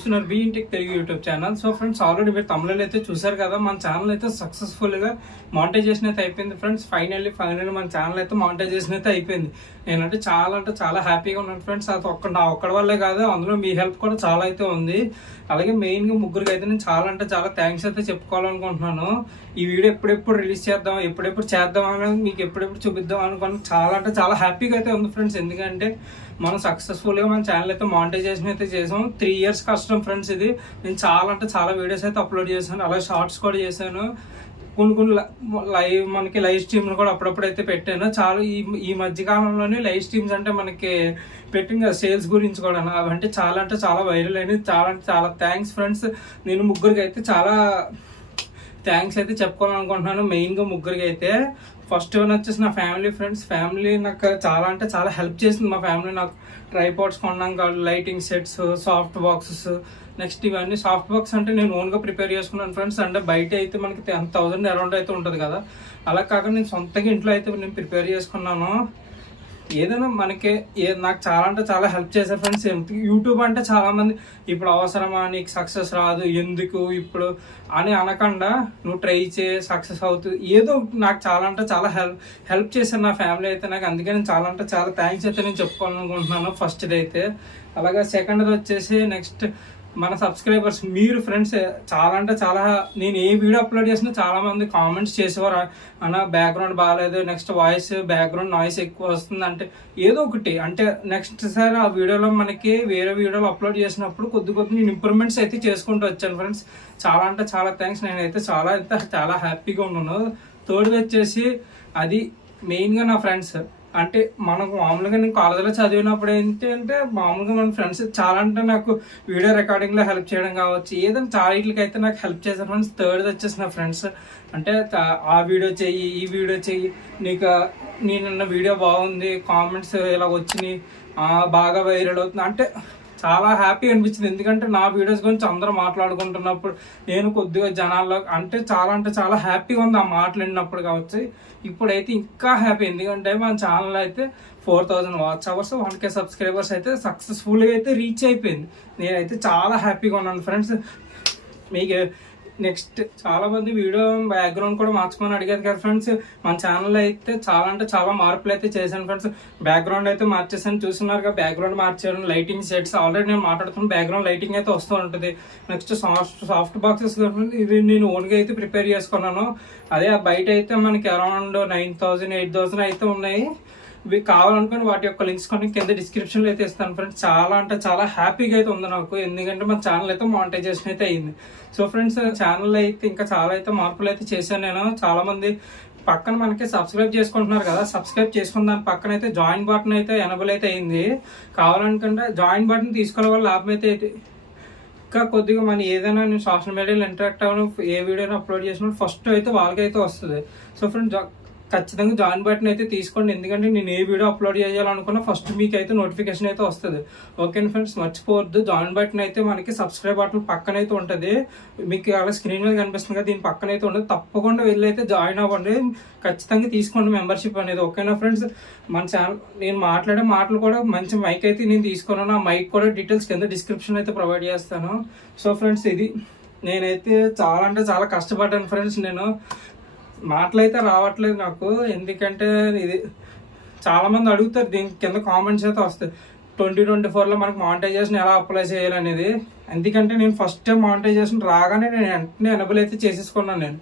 చూస్తున్నారు B Intech Telugu YouTube channel. So friends, already మీరు తమిళలో అయితే చూసారు కదా, మన ఛానల్ అయితే సక్సెస్ఫుల్గా మానిటైజేషన్ అయితే అయిపోయింది ఫ్రెండ్స్. ఫైనల్లీ మన ఛానల్ అయితే మానిటైజేషన్ అయితే అయిపోయింది. నేనంటే చాలా హ్యాపీగా ఉన్నాను ఫ్రెండ్స్. అది నా ఒక్కడి వల్లే కాదు, అందులో మీ హెల్ప్ కూడా చాలా అయితే ఉంది. అలాగే మెయిన్గా ముగ్గురికి అయితే నేను చాలా థ్యాంక్స్ అయితే చెప్పుకోవాలనుకుంటున్నాను. ఈ వీడియో ఎప్పుడెప్పుడు రిలీజ్ చేద్దాం, ఎప్పుడెప్పుడు చేద్దాం అని మీకు ఎప్పుడెప్పుడు చూపిద్దాం అనుకుని చాలా హ్యాపీగా అయితే ఉంది ఫ్రెండ్స్. ఎందుకంటే మనం సక్సెస్ఫుల్గా మన ఛానల్ అయితే మానిటైజేషన్ అయితే చేసాం. 3 years కష్టం ఫ్రెండ్స్ ఇది. నేను చాలా వీడియోస్ అయితే అప్లోడ్ చేశాను, అలాగే షార్ట్స్ కూడా చేశాను. కొన్ని మనకి లైవ్ స్ట్రీమ్లు కూడా అప్పుడప్పుడు అయితే పెట్టాను. ఈ మధ్యకాలంలోనే లైవ్ స్ట్రీమ్స్ అంటే మనకి పెట్టిన సేల్స్ గురించి కూడా అవంటే చాలా వైరల్ అయినాయి. చాలా థ్యాంక్స్ ఫ్రెండ్స్. నేను ముగ్గురికి అయితే చాలా థ్యాంక్స్ అయితే చెప్పుకోవాలనుకుంటున్నాను. మెయిన్గా ముగ్గురికి అయితే ఫస్ట్ వన్ వచ్చేసి నా ఫ్యామిలీ నాకు చాలా హెల్ప్ చేసింది. మా ఫ్యామిలీ నాకు ట్రైపాడ్స్ కొన్నాం కాదు, lighting sets, soft boxes, next ఇవన్నీ సాఫ్ట్ బాక్స్ అంటే నేను ఓన్గా ప్రిపేర్ చేసుకున్నాను ఫ్రెండ్స్. అంటే బయట అయితే మనకి 10,000 అరౌండ్ అయితే ఉంటుంది కదా, అలా కాకుండా నేను సొంతంగా ఇంట్లో అయితే నేను ప్రిపేర్ చేసుకున్నాను. ఏదైనా మనకి నాకు చాలా హెల్ప్ చేశారు ఫ్రెండ్స్. యూట్యూబ్ అంటే చాలామంది ఇప్పుడు అవసరమా, నీకు సక్సెస్ రాదు, ఎందుకు ఇప్పుడు అని అనకుండా నువ్వు ట్రై చేయి, సక్సెస్ అవుతుంది, ఏదో నాకు చాలా హెల్ప్ చేశారు నా ఫ్యామిలీ అయితే నాకు. అందుకే నేను చాలా థ్యాంక్స్ అయితే నేను చెప్పుకోవాలనుకుంటున్నాను ఫస్ట్ది అయితే. అలాగే సెకండ్ది వచ్చేసి నెక్స్ట్ మన సబ్స్క్రైబర్స్, మీరు ఫ్రెండ్స్ చాలా నేను ఏ వీడియో అప్లోడ్ చేసినా చాలా మంది కామెంట్స్ చేసేవారు, అన్న బ్యాక్గ్రౌండ్ బాగాలేదు, నెక్స్ట్ వాయిస్ బ్యాక్గ్రౌండ్ నాయిస్ ఎక్కువ వస్తుంది, అంటే ఏదో ఒకటి అంటే నెక్స్ట్ సారి ఆ వీడియోలో మనకి వేరే వీడియోలో అప్లోడ్ చేసినప్పుడు కొద్ది నేను ఇంప్రూవ్మెంట్స్ అయితే చేసుకుంటూ వచ్చాను ఫ్రెండ్స్. చాలా థ్యాంక్స్. నేనైతే చాలా హ్యాపీగా ఉన్నాను. థర్డ్ వచ్చేసి అది మెయిన్గా నా ఫ్రెండ్స్. అంటే మనకు మామూలుగా నేను కాలేజీలో చదివినప్పుడు ఏంటంటే మామూలుగా మన ఫ్రెండ్స్ నాకు వీడియో రికార్డింగ్లో హెల్ప్ చేయడం కావచ్చు, ఏదైనా చాలా వీటికైతే నాకు హెల్ప్ చేశారు ఫ్రెండ్స్. థర్డ్ వచ్చేసి నా ఫ్రెండ్స్ అంటే ఆ వీడియో చెయ్యి, ఈ వీడియో చెయ్యి, నేనున్న వీడియో బాగుంది, కామెంట్స్ ఇలా వచ్చినాయి, బాగా వైరల్ అవుతుంది అంటే చాలా హ్యాపీ అనిపించింది. ఎందుకంటే నా వీడియోస్ గురించి అందరూ మాట్లాడుకుంటున్నప్పుడు నేను కొద్దిగా జనాల్లో అంటే చాలా హ్యాపీగా ఉంది ఆ మాటలు విన్నప్పుడు కావచ్చు. ఇప్పుడైతే ఇంకా హ్యాపీ, ఎందుకంటే మన ఛానల్ అయితే 4,000 వాచ్ అవర్స్, 1K సబ్స్క్రైబర్స్ అయితే సక్సెస్ఫుల్గా అయితే రీచ్ అయిపోయింది. నేనైతే చాలా హ్యాపీగా ఉన్నాను ఫ్రెండ్స్. మీకు నెక్స్ట్ చాలా మంది వీడియో బ్యాక్గ్రౌండ్ కూడా మార్చుకొని అడిగారు కదా ఫ్రెండ్స్. మన ఛానల్ అయితే చాలా మార్పులు అయితే చేశాను ఫ్రెండ్స్. బ్యాక్గ్రౌండ్ అయితే మార్చేసాను, చూస్తున్నారు కదా, బ్యాక్గ్రౌండ్ మార్చాను. లైటింగ్ సెట్స్ ఆల్రెడీ నేను మాట్లాడుతున్నాను, బ్యాక్గ్రౌండ్ లైటింగ్ అయితే వస్తూ ఉంటుంది. నెక్స్ట్ సాఫ్ట్ బాక్సెస్ ఇది నేను ఓన్గా అయితే ప్రిపేర్ చేసుకున్నాను. అదే బయట అయితే మనకి అరౌండ్ 9,000 8,000 అయితే ఉన్నాయి. ఇవి కావాలనుకుని వాటి యొక్క లింక్స్ కొన్ని కింద డిస్క్రిప్షన్లో అయితే ఇస్తాను ఫ్రెండ్స్. చాలా హ్యాపీగా అయితే ఉంది నాకు, ఎందుకంటే మన ఛానల్ అయితే మానిటైజేషన్ అయితే అయింది. సో ఫ్రెండ్స్, ఛానల్ అయితే ఇంకా చాలా అయితే మార్పులు అయితే చేశాను నేను. చాలా మంది పక్కన మనకి సబ్స్క్రైబ్ చేసుకుంటున్నారు కదా, సబ్స్క్రైబ్ చేసుకున్న దాని పక్కన అయితే జాయిన్ బటన్ అయితే ఎనబుల్ అయితే అయింది. కావాలనుకుంటే జాయిన్ బటన్ తీసుకోవడం వల్ల లాభం అయితే ఇంకా కొద్దిగా మన ఏదైనా నేను సోషల్ మీడియాలో ఇంటరాక్ట్ అవ్వడం, ఏ వీడియోని అప్లోడ్ చేసినా ఫస్ట్ అయితే వాళ్ళకైతే వస్తుంది. సో ఫ్రెండ్స్, ఖచ్చితంగా జాయిన్ బటన్ అయితే తీసుకోండి, ఎందుకంటే నేను ఏ వీడియో అప్లోడ్ చేయాలనుకున్నా ఫస్ట్ మీకు అయితే నోటిఫికేషన్ అయితే వస్తుంది. ఓకే ఫ్రెండ్స్, మర్చిపోవద్దు. జాయిన్ బటన్ అయితే మనకి సబ్స్క్రైబ్ బటన్ పక్కన అయితే ఉంటుంది, మీకు అలా స్క్రీన్ మీద కనిపిస్తుంది కదా, దీని పక్కన అయితే ఉంటుంది. తప్పకుండా వెళ్ళి అయితే జాయిన్ అవ్వండి, ఖచ్చితంగా తీసుకోండి మెంబర్షిప్ అనేది. ఓకేనా ఫ్రెండ్స్, మన ఛానల్ నేను మాట్లాడే మాటలు కూడా మంచి మైక్ అయితే నేను తీసుకున్నాను. ఆ మైక్ కూడా డీటెయిల్స్ కింద డిస్క్రిప్షన్ అయితే ప్రొవైడ్ చేస్తాను. సో ఫ్రెండ్స్, ఇది నేనైతే చాలా కష్టపడ్డాను ఫ్రెండ్స్. నేను మాటలు అయితే రావట్లేదు నాకు, ఎందుకంటే ఇది చాలా మంది అడుగుతారు, దీని కింద కామెంట్స్ అయితే వస్తాయి 2024లో మనకు మానిటైజేషన్ ఎలా అప్లై చేయాలనేది. ఎందుకంటే నేను ఫస్ట్ టైం మానిటైజేషన్ రాగానే నేను వెంటనే ఎనబుల్ అయితే చేసేసుకున్నాను. నేను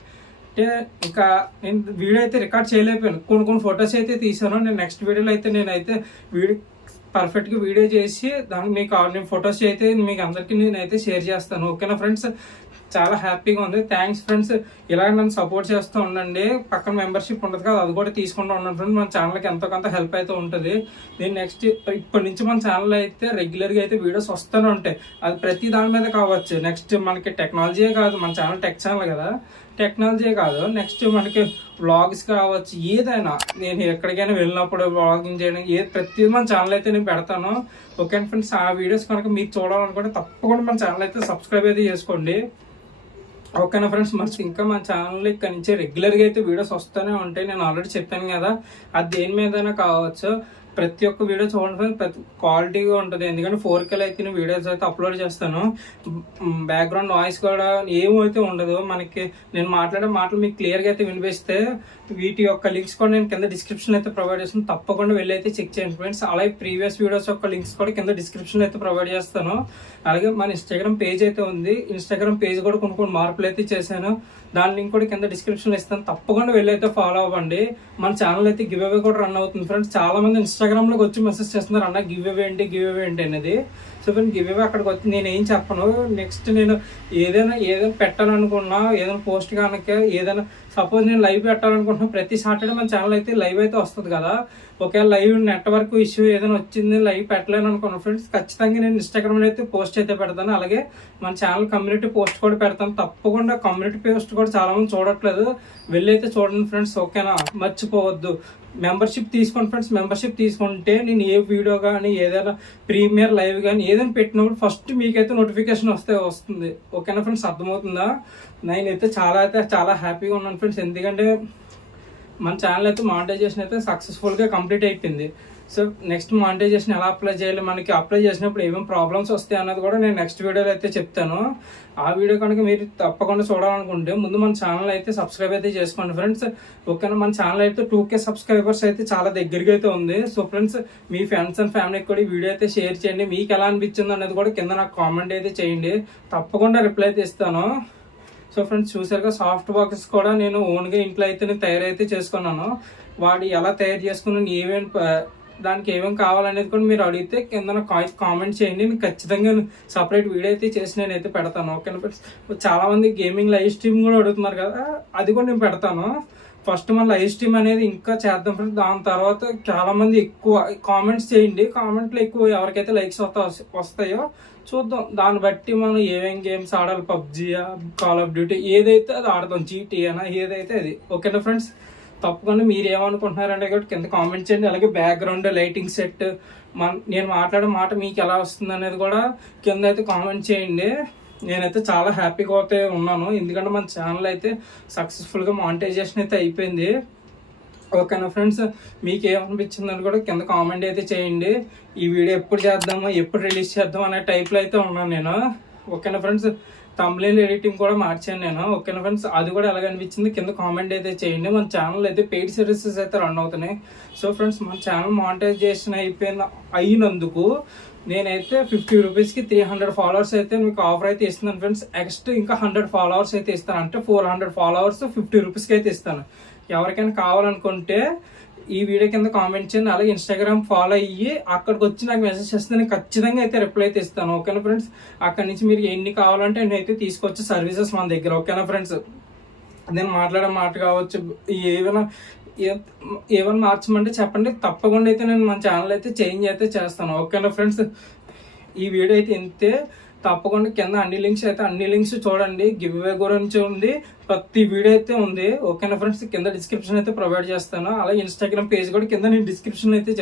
అంటే ఇంకా నేను వీడియో అయితే రికార్డ్ చేయలేకపోయాను, కొన్ని ఫొటోస్ అయితే తీసాను. నేను నెక్స్ట్ వీడియోలో అయితే నేనైతే పర్ఫెక్ట్గా వీడియో చేసి దానికి మీకు ఫొటోస్ అయితే మీకు అందరికీ నేనైతే షేర్ చేస్తాను. ఓకేనా ఫ్రెండ్స్, చాలా హ్యాపీగా ఉంది. Thanks friends. ఇలాగ నన్ను సపోర్ట్ చేస్తూ ఉండండి. పక్కన మెంబర్షిప్ ఉంటుంది కదా, అది కూడా తీసుకుంటూ ఉండండి ఫ్రెండ్స్. మన ఛానల్కి ఎంతో కొంత హెల్ప్ అయితే ఉంటుంది. నేను నెక్స్ట్ ఇప్పటి నుంచి మన ఛానల్ అయితే రెగ్యులర్గా అయితే వీడియోస్ వస్తూనే ఉంటాయి. అది ప్రతి దాని మీద కావచ్చు. నెక్స్ట్ మనకి టెక్నాలజీయే కాదు, మన ఛానల్ టెక్ ఛానల్ కదా, టెక్నాలజీ కాదు, నెక్స్ట్ మనకి వ్లాగ్స్ కావచ్చు, ఏదైనా నేను ఎక్కడికైనా వెళ్ళినప్పుడు వ్లాగింగ్ చేయడం ప్రతి మన ఛానల్ అయితే నేను పెడతాను. ఓకే ఫ్రెండ్స్, ఆ వీడియోస్ కనుక మీకు చూడాలనుకుంటే తప్పకుండా మన ఛానల్ అయితే సబ్స్క్రైబ్ అయితే చేసుకోండి. ఓకేనా ఫ్రెండ్స్, మరి ఇంకా మన ఛానల్లో ఇక్కడ నుంచి రెగ్యులర్గా అయితే వీడియోస్ వస్తూనే ఉంటాయి. నేను ఆల్రెడీ చెప్పాను కదా, అది దేని మీదైనా కావచ్చు. ప్రతి ఒక్క వీడియో చూడండి ఫ్రెండ్స్, ప్రతి క్వాలిటీగా ఉంటుంది. ఎందుకంటే 4Kలో అయితే నేను వీడియోస్ అయితే అప్లోడ్ చేస్తాను. బ్యాక్గ్రౌండ్ వాయిస్ కూడా ఏమైతే ఉండదు. మనకి నేను మాట్లాడే మాటలు మీకు క్లియర్గా అయితే వినిపిస్తే వీటి యొక్క లింక్స్ కూడా నేను కింద డిస్క్రిప్షన్ అయితే ప్రొవైడ్ చేస్తాను. తప్పకుండా వెళ్ళి అయితే చెక్ చేయండి ఫ్రెండ్స్. అలాగే ప్రీవియస్ వీడియోస్ యొక్క లింక్స్ కూడా కింద డిస్క్రిప్షన్ అయితే ప్రొవైడ్ చేస్తాను. అలాగే మన ఇన్స్టాగ్రామ్ పేజ్ అయితే ఉంది. ఇన్స్టాగ్రామ్ పేజ్ కూడా కొన్ని మార్పులు అయితే చేశాను. దాని లింక్ కూడా కింద డిస్క్రిప్షన్ లో ఇస్తాను. తప్పకుండా వెళ్ళి అయితే ఫాలో అవ్వండి. మన ఛానల్ అయితే గివ్ అవే కూడా రన్ అవుతుంది ఫ్రెండ్స్. చాలా మంది ఇన్స్టాగ్రామ్ లోకి వచ్చి మెసేజ్ చేస్తున్నారు, అన్న గివ్ అవే ఏంటి అనేది. సో ఫ్రెండ్ గివ్ అవే అక్కడికి వచ్చి నేను ఏం చెప్పను. నెక్స్ట్ నేను ఏదైనా పెట్టాలనుకున్నా, ఏదైనా పోస్ట్ కనుక ఏదైనా సపోజ్ నేను లైవ్ పెట్టాలనుకుంటున్నా, ప్రతి సాటర్డే మన ఛానల్ అయితే లైవ్ అయితే వస్తుంది కదా. ఒకవేళ లైవ్ నెట్వర్క్ ఇష్యూ ఏదైనా వచ్చింది, లైవ్ పెట్టలేను అనుకున్నాను ఫ్రెండ్స్, ఖచ్చితంగా నేను ఇన్స్టాగ్రామ్ లో అయితే పోస్ట్ అయితే పెడతాను. అలాగే మన ఛానల్ కమ్యూనిటీ పోస్ట్ కూడా పెడతాను. తప్పకుండా కమ్యూనిటీ పోస్ట్ కూడా చాలా మంది చూడట్లేదు, వెళ్ళి అయితే చూడండి ఫ్రెండ్స్. ఓకేనా, మర్చిపోవద్దు. మెంబర్షిప్ తీసుకోండి ఫ్రెండ్స్. మెంబర్షిప్ తీసుకుంటే నేను ఏ వీడియో కానీ ఏదైనా ప్రీమియర్ లైవ్ కానీ ఏదైనా పెట్టినప్పుడు ఫస్ట్ మీకైతే నోటిఫికేషన్ వస్తుంది. ఓకేనా ఫ్రెండ్స్, అర్థమవుతుందా? నేనైతే చాలా హ్యాపీగా ఉన్నాను ఫ్రెండ్స్. ఎందుకంటే మన ఛానల్ అయితే మానిటైజేషన్ అయితే సక్సెస్ఫుల్గా కంప్లీట్ అయిపోయింది. సో నెక్స్ట్ మానిటైజేషన్ ఎలా అప్లై చేయాలి, మనకి అప్లై చేసినప్పుడు ఏమేమి ప్రాబ్లమ్స్ వస్తాయి అన్నది కూడా నేను నెక్స్ట్ వీడియోలో అయితే చెప్తాను. ఆ వీడియో కనుక మీరు తప్పకుండా చూడాలనుకుంటే ముందు మన ఛానల్ అయితే సబ్స్క్రైబ్ అయితే చేసుకోండి ఫ్రెండ్స్. ఓకేనా, మన ఛానల్ అయితే 2K సబ్స్క్రైబర్స్ అయితే చాలా దగ్గరగా అయితే ఉంది. So friends, me friends and ఫ్యామిలీకి కూడా ఈ వీడియో అయితే షేర్ చేయండి. మీకు ఎలా అనిపించింది అనేది కూడా కింద నాకు కామెంట్ అయితే చేయండి. తప్పకుండా రిప్లై అయితే ఇస్తాను. సో ఫ్రెండ్స్, చూసారుగా సాఫ్ట్ బాక్సెస్ కూడా నేను ఓన్గా ఇంట్లో అయితే నేను తయారైతే చేసుకున్నాను. వాడు ఎలా తయారు చేసుకున్నాను, దానికి ఏమేమి కావాలనేది కూడా మీరు అడిగితే కింద కామెంట్ చేయండి. నేను ఖచ్చితంగా సపరేట్ వీడియో అయితే చేసి నేనైతే పెడతాను. ఓకేనా ఫ్రెండ్స్, చాలా మంది గేమింగ్ లైవ్ స్ట్రీమ్ కూడా అడుగుతున్నారు కదా, అది కూడా నేను పెడతాను. ఫస్ట్ మన లైవ్ స్ట్రీమ్ అనేది ఇంకా చేద్దాం ఫ్రెండ్స్. దాని తర్వాత చాలా మంది ఎక్కువ కామెంట్స్ చేయండి. కామెంట్లు ఎక్కువ ఎవరికైతే లైక్స్ వస్తాయో చూద్దాం. దాన్ని బట్టి మనం ఏమేం గేమ్స్ ఆడాలి, పబ్జీయా, కాల్ ఆఫ్ డ్యూటీ, ఏదైతే అది ఆడదాం, జీటీఏనా ఏదైతే అది. ఓకేనా ఫ్రెండ్స్, తప్పకుండా మీరు ఏమనుకుంటున్నారంటే కూడా కింద కామెంట్ చేయండి. అలాగే బ్యాక్గ్రౌండ్ లైటింగ్ సెట్, నేను మాట్లాడే మాట మీకు ఎలా వస్తుంది అనేది కూడా కింద అయితే కామెంట్ చేయండి. నేనైతే చాలా హ్యాపీగా అయితే ఉన్నాను, ఎందుకంటే మన ఛానల్ అయితే సక్సెస్ఫుల్గా మానిటైజేషన్ అయితే అయిపోయింది. ఓకేనా ఫ్రెండ్స్, మీకు ఏమనిపించిందని కూడా కింద కామెంట్ అయితే చేయండి. ఈ వీడియో ఎప్పుడు చేద్దామో, ఎప్పుడు రిలీజ్ చేద్దాం అనే టైప్లో అయితే ఉన్నాను నేను. ఓకేనా ఫ్రెండ్స్, తమ్బ్లైన్ ఎడిటింగ్ కూడా మార్చాను నేను. ఓకేనా ఫ్రెండ్స్, అది కూడా ఎలాగనిపించింది కింద కామెంట్ అయితే చేయండి. మన ఛానల్ అయితే పెయిడ్ సర్వీసెస్ అయితే రన్ అవుతున్నాయి. సో ఫ్రెండ్స్, మన ఛానల్ మానిటైజేషన్ అయినందుకు నేనైతే 50 రూపీస్కి 300 ఫాలోవర్స్ అయితే మీకు ఆఫర్ అయితే ఇస్తున్నాను ఫ్రెండ్స్. నెక్స్ట్ ఇంకా 100 ఫాలోవర్స్ అయితే ఇస్తాను, అంటే 400 ఫాలోవర్స్ 50 రూపీస్కి అయితే ఇస్తాను. ఎవరికైనా కావాలనుకుంటే ఈ వీడియో కింద కామెంట్ చేయండి. అలాగే ఇన్స్టాగ్రామ్ ఫాలో అయ్యి అక్కడికి వచ్చి నాకు మెసేజ్ చేస్తే నేను ఖచ్చితంగా అయితే రిప్లై అయితే ఇస్తాను. ఓకేనా ఫ్రెండ్స్, అక్కడి నుంచి మీరు ఎన్ని కావాలంటే నేనైతే తీసుకొచ్చే సర్వీసెస్ మన దగ్గర. ఓకేనా ఫ్రెండ్స్, నేను మాట్లాడే మాట కావచ్చు, ఏమైనా మార్చమంటే చెప్పండి, తప్పకుండా అయితే నేను మన ఛానల్ అయితే చేంజ్ అయితే చేస్తాను. ఓకేనా ఫ్రెండ్స్, ఈ వీడియో అయితే ఇంతే. తప్పకుండా కింద అన్ని లింక్స్ చూడండి. గివ్ అవే గురించి ఉంది, ప్రతి వీడియో అయితే ఉంది. ఓకేనా ఫ్రెండ్స్, కింద డిస్క్రిప్షన్ అయితే ప్రొవైడ్ చేస్తాను. అలాగే ఇన్స్టాగ్రామ్ పేజ్ కూడా కింద నేను డిస్క్రిప్షన్ అయితే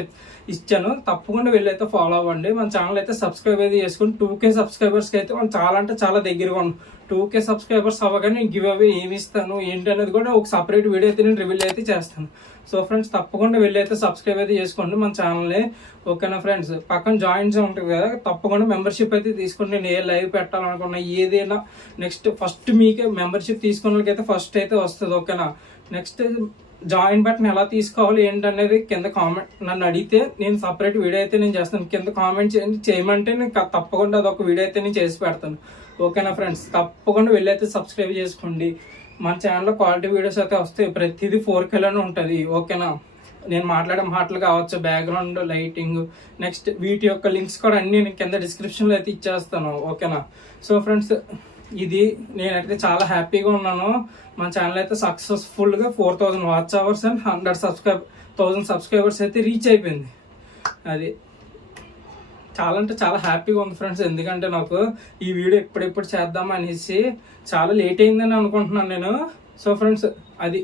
ఇచ్చాను. తప్పకుండా వెళ్ళి అయితే ఫాలో అవ్వండి. మన ఛానల్ అయితే సబ్స్క్రైబ్ అయితే చేసుకుని 2K సబ్స్క్రైబర్స్కి అయితే మనం చాలా అంటే చాలా దగ్గరగా ఉన్నాం. 2K సబ్స్క్రైబర్స్ అవ్వగానే నేను గివ్ అవే ఏమి ఇస్తాను ఏంటి అనేది కూడా ఒక సపరేట్ వీడియో అయితే నేను రివీల్ అయితే చేస్తాను. సో ఫ్రెండ్స్, తప్పకుండా వెళ్ళి అయితే సబ్స్క్రైబ్ అయితే చేసుకోండి మన ఛానల్ని. ఓకేనా ఫ్రెండ్స్, పక్కన జాయిన్స్ ఉంటుంది కదా, తప్పకుండా మెంబర్షిప్ అయితే తీసుకోండి. నేను ఏ లైవ్ పెట్టాలనుకున్నా ఏదైనా నెక్స్ట్ ఫస్ట్ మీకే మెంబర్షిప్ తీసుకున్న వాళ్ళకైతే ఫస్ట్ అయితే వస్తుంది. ఓకేనా, నెక్స్ట్ జాయిన్ బటన్ ఎలా తీసుకోవాలి ఏంటనేది కింద కామెంట్ నన్ను అడిగితే నేను సపరేట్ వీడియో అయితే నేను చేస్తాను. కింద కామెంట్ చేయమంటే నేను తప్పకుండా అదొక వీడియో అయితే నేను చేసి పెడతాను. ఓకేనా ఫ్రెండ్స్, తప్పకుండా వెళ్ళి అయితే సబ్స్క్రైబ్ చేసుకోండి. మన ఛానల్లో క్వాలిటీ వీడియోస్ అయితే వస్తాయి, ప్రతిదీ 4Kలోనే ఉంటుంది. ఓకేనా, నేను మాట్లాడే మాటలు కావచ్చు, బ్యాక్గ్రౌండ్ లైటింగ్, నెక్స్ట్ వీటి యొక్క లింక్స్ కూడా అన్ని నేను కింద డిస్క్రిప్షన్లో అయితే ఇచ్చేస్తాను. ఓకేనా, సో ఫ్రెండ్స్, ఇది నేనైతే చాలా హ్యాపీగా ఉన్నాను. మన ఛానల్ అయితే సక్సెస్ఫుల్గా 4000 వాచ్ అవర్స్ అండ్ 1000 సబ్స్క్రైబర్స్ అయితే రీచ్ అయిపోయింది. అది చాలా అంటే చాలా హ్యాపీగా ఉంది ఫ్రెండ్స్. ఎందుకంటే నాకు ఈ వీడియో ఎప్పుడెప్పుడు చేద్దాం అనేసి చాలా లేట్ అయిందని అనుకుంటున్నాను నేను. సో ఫ్రెండ్స్, అది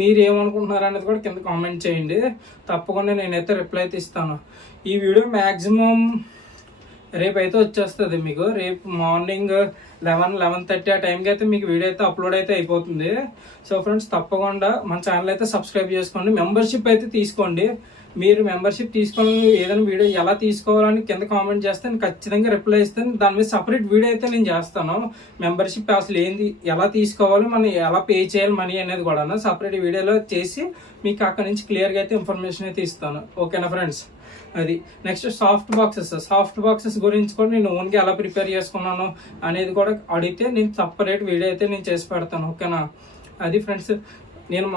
మీరు ఏమనుకుంటున్నారు అనేది కూడా కింద కామెంట్ చేయండి. తప్పకుండా నేనైతే రిప్లై అయితే ఇస్తాను. ఈ వీడియో మ్యాక్సిమం రేపు అయితే వచ్చేస్తుంది మీకు. రేపు మార్నింగ్ 11:30 ఆ టైంకి అయితే మీకు వీడియో అయితే అప్లోడ్ అయితే అయిపోతుంది. సో ఫ్రెండ్స్, తప్పకుండా మన ఛానల్ అయితే సబ్స్క్రైబ్ చేసుకోండి, మెంబర్షిప్ అయితే తీసుకోండి. మీరు మెంబర్షిప్ తీసుకోవాలని ఏదైనా వీడియో ఎలా తీసుకోవాలని కింద కామెంట్ చేస్తే నేను ఖచ్చితంగా రిప్లై ఇస్తాను. దాని మీద సపరేట్ వీడియో అయితే నేను చేస్తాను. మెంబర్షిప్ అసలు ఏంది, ఎలా తీసుకోవాలి, మనం ఎలా పే చేయాలి మనీ అనేది కూడా సపరేట్ వీడియోలో చేసి మీకు అక్కడ నుంచి క్లియర్గా అయితే ఇన్ఫర్మేషన్ అయితే ఇస్తాను. ఓకేనా ఫ్రెండ్స్? అది నెక్స్ట్ సాఫ్ట్ బాక్సెస్ గురించి కూడా నేను ఓన్గా ఎలా ప్రిపేర్ చేసుకున్నాను అనేది కూడా అడిగితే నేను సపరేట్ వీడియో అయితే నేను చేసి పెడతాను. ఓకేనా? అది ఫ్రెండ్స్, నేను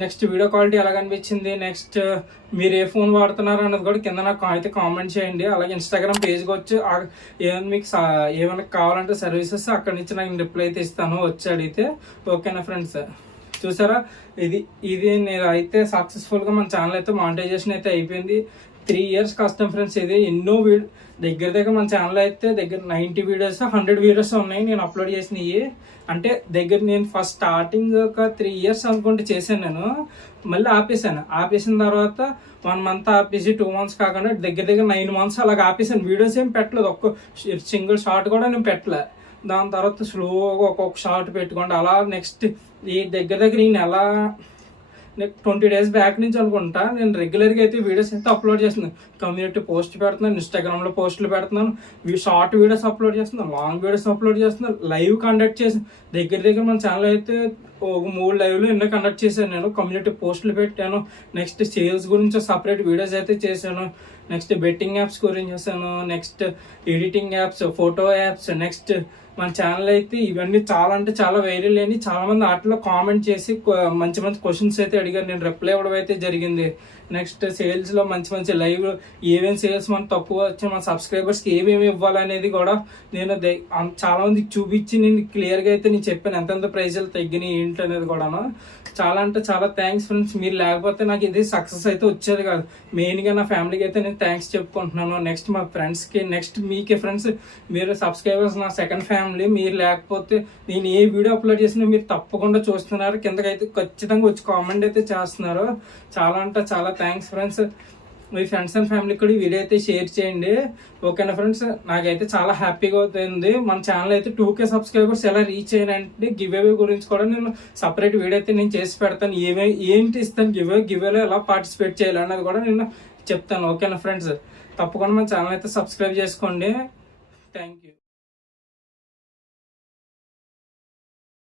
నెక్స్ట్ వీడియో క్వాలిటీ ఎలా కనిపించింది, నెక్స్ట్ మీరు ఏ ఫోన్ వాడుతున్నారు అన్నది కూడా కింద నాకు అయితే కామెంట్ చేయండి. అలాగే ఇన్స్టాగ్రామ్ పేజ్కి వచ్చి ఏమైనా మీకు ఏమైనా కావాలంటే సర్వీసెస్ అక్కడి నుంచి నాకు రిప్లై అయితే ఇస్తాను వచ్చి అడిగితే. ఓకేనా ఫ్రెండ్స్? చూసారా, ఇది నేను అయితే సక్సెస్ఫుల్గా మన ఛానల్ అయితే మానిటైజేషన్ అయితే అయిపోయింది. 3 years కష్టం ఫ్రెండ్స్. ఇది ఎన్నో దగ్గర మన ఛానల్ అయితే దగ్గర 90 వీడియోస్ 100 వీడియోస్ ఉన్నాయి నేను అప్లోడ్ చేసినవి. అంటే నేను ఫస్ట్ స్టార్టింగ్ ఒక 3 years అనుకుంటే చేశాను. నేను మళ్ళీ ఆపేసిన తర్వాత 1 month ఆపేసి 2 months కాకుండా దగ్గర 9 months అలాగ ఆపేసాను. వీడియోస్ ఏం పెట్టలేదు, ఒక్క సింగిల్ షార్ట్ కూడా నేను పెట్టలే. దాని తర్వాత స్లోగా ఒక్కొక్క షార్ట్ పెట్టుకోండి అలా. నెక్స్ట్ ఈ దగ్గర ఈ నెల 20 days బ్యాక్ నుంచి అనుకుంటా నేను రెగ్యులర్గా అయితే వీడియోస్ అయితే అప్లోడ్ చేస్తున్నాను. కమ్యూనిటీ పోస్ట్ పెడుతున్నాను, ఇన్స్టాగ్రామ్లో పోస్టులు పెడుతున్నాను, షార్ట్ వీడియోస్ అప్లోడ్ చేస్తున్నాను, లాంగ్ వీడియోస్ అప్లోడ్ చేస్తున్నాను, లైవ్ కండక్ట్ చేసి దగ్గర మన ఛానల్ అయితే ఒక 3 లైవ్లు ఎన్నో కండక్ట్ చేశాను. నేను కమ్యూనిటీ పోస్టులు పెట్టాను. నెక్స్ట్ సేల్స్ గురించి సపరేట్ వీడియోస్ అయితే చేశాను. నెక్స్ట్ బెట్టింగ్ యాప్స్ గురించి చేశాను. Next editing apps, photo apps. Next మన ఛానల్ అయితే ఇవన్నీ చాలా అంటే చాలా వైరల్ అని చాలా మంది వాటిలో కామెంట్ చేసి మంచి క్వశ్చన్స్ అయితే అడిగారు. నేను రిప్లై ఇవ్వడం అయితే జరిగింది. నెక్స్ట్ సేల్స్ లో మంచి లైవ్ ఏమేమి సేల్స్ మనకు తక్కువ వచ్చి మన సబ్స్క్రైబర్స్కి ఏమేమి ఇవ్వాలనేది కూడా నేను చాలా మందికి చూపించి నేను క్లియర్గా అయితే నేను చెప్పాను ఎంతెంత ప్రైజులు తగ్గినాయి ఏంటి అనేది కూడా. చాలా అంటే చాలా థ్యాంక్స్ ఫ్రెండ్స్. మీరు లేకపోతే నాకు ఇది సక్సెస్ అయితే వచ్చేది కాదు. మెయిన్గా నా ఫ్యామిలీకి అయితే నేను థ్యాంక్స్ చెప్పుకుంటున్నాను. నెక్స్ట్ మా ఫ్రెండ్స్కి, నెక్స్ట్ మీకే ఫ్రెండ్స్, మీరు సబ్స్క్రైబర్స్ నా సెకండ్ ఫ్యామిలీ. మీరు లేకపోతే నేను ఏ వీడియో అప్లోడ్ చేసినా మీరు తప్పకుండా చూస్తున్నారు, కిందకైతే ఖచ్చితంగా వచ్చి కామెంట్ అయితే చేస్తున్నారు. చాలా అంటే చాలా thanks friends. Me friends and ఫ్యామిలీకి కూడా ఈ వీడియో అయితే షేర్ చేయండి. ఓకేనా ఫ్రెండ్స్? నాకైతే చాలా హ్యాపీగా అవుతుంది. మన ఛానల్ అయితే 2K సబ్స్క్రైబర్స్ ఎలా రీచ్ అయ్యారంటే గివ్ అవే గురించి కూడా నేను సపరేట్ వీడియో అయితే నేను చేసి పెడతాను. ఏంటి ఇస్తాను గివ్ ఎలా పార్టిసిపేట్ చేయాలన్నది కూడా నేను చెప్తాను. ఓకేనా ఫ్రెండ్స్? తప్పకుండా మన ఛానల్ అయితే సబ్స్క్రైబ్ చేసుకోండి. Thank you.